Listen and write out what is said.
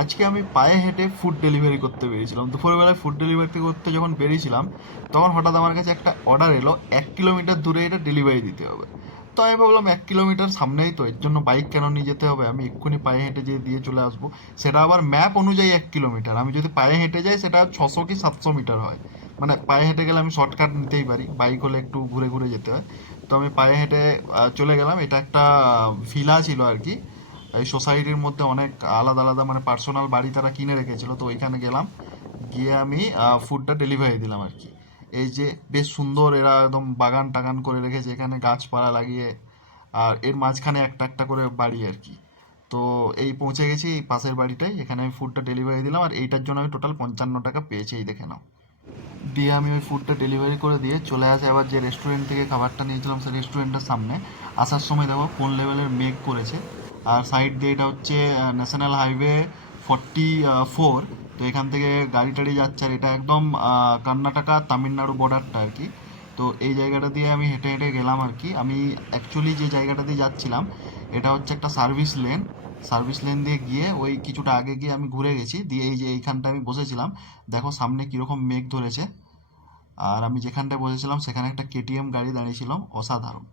আজকে আমি পায়ে হেঁটে ফুড ডেলিভারি করতে বেরিয়েছিলাম। দুপুরবেলায় ফুড ডেলিভারি করতে যখন বেরিয়েছিলাম, তখন হঠাৎ আমার কাছে একটা অর্ডার এলো, 1 কিলোমিটার দূরে এটা ডেলিভারি দিতে হবে। তো আমি ভাবলাম 1 কিলোমিটার সামনেই তো, এর জন্য বাইক কেন নিয়ে যেতে হবে, আমি এক্ষুনি পায়ে হেঁটে যেয়ে দিয়ে চলে আসবো। সেটা আবার ম্যাপ অনুযায়ী 1 কিলোমিটার, আমি যদি পায়ে হেঁটে যাই সেটা 600 কি 700 মিটার হয়। মানে পায়ে হেঁটে গেলে আমি শর্টকাট নিতেই পারি, বাইক হলে একটু ঘুরে ঘুরে যেতে হয়। তো আমি পায়ে হেঁটে চলে গেলাম। এটা একটা ভিলা ছিল আর কি। এই সোসাইটির মধ্যে অনেক আলাদা আলাদা মানে পার্সোনাল বাড়ি তারা কিনে রেখেছিল, তো ওইখানে গেলাম। গিয়ে আমি ফুডটা ডেলিভারি দিলাম আর কি। এই যে বেশ সুন্দর, এরা একদম বাগান টাগান করে রেখেছে এখানে, গাছপালা লাগিয়ে। আর এর মাঝখানে একটা একটা করে বাড়ি আর কি। তো এই পৌঁছে গেছি এই পাশের বাড়িটাই, এখানে আমি ফুডটা ডেলিভারি দিলাম, আর এইটার জন্য আমি টোটাল 55 টাকা পেয়েছি, এই দেখে নাও। দিয়ে আমি ওই ফুডটা ডেলিভারি করে দিয়ে চলে আসে আবার যে রেস্টুরেন্ট থেকে খাবারটা নিয়েছিলাম সেই রেস্টুরেন্টের সামনে। আসার সময় দেখো কোন লেভেলের মেঘ করেছে। আর সাইড দিয়ে এটা হচ্ছে ন্যাশনাল হাইওয়ে 44। তো এখান থেকে গাড়ি টাড়ি যাচ্ছে, আর এটা একদম কর্ণাটকা তামিলনাড়ু বর্ডারটা আর কি। তো এই জায়গাটা দিয়ে আমি হেঁটে হেঁটে গেলাম আর কি। আমি অ্যাকচুয়ালি যে জায়গাটা দিয়ে যাচ্ছিলাম, এটা হচ্ছে একটা সার্ভিস লেন। সার্ভিস লেন দিয়ে গিয়ে ওই কিছুটা আগে গিয়ে আমি ঘুরে গেছি, দিয়ে এই যে এইখানটা আমি বসেছিলাম। দেখো সামনে কিরকম মেঘ ধরেছে। আর আমি যেখানটায় বসেছিলাম সেখানে একটা কেটিএম গাড়ি দাঁড়িয়ে ছিল, অসাধারণ।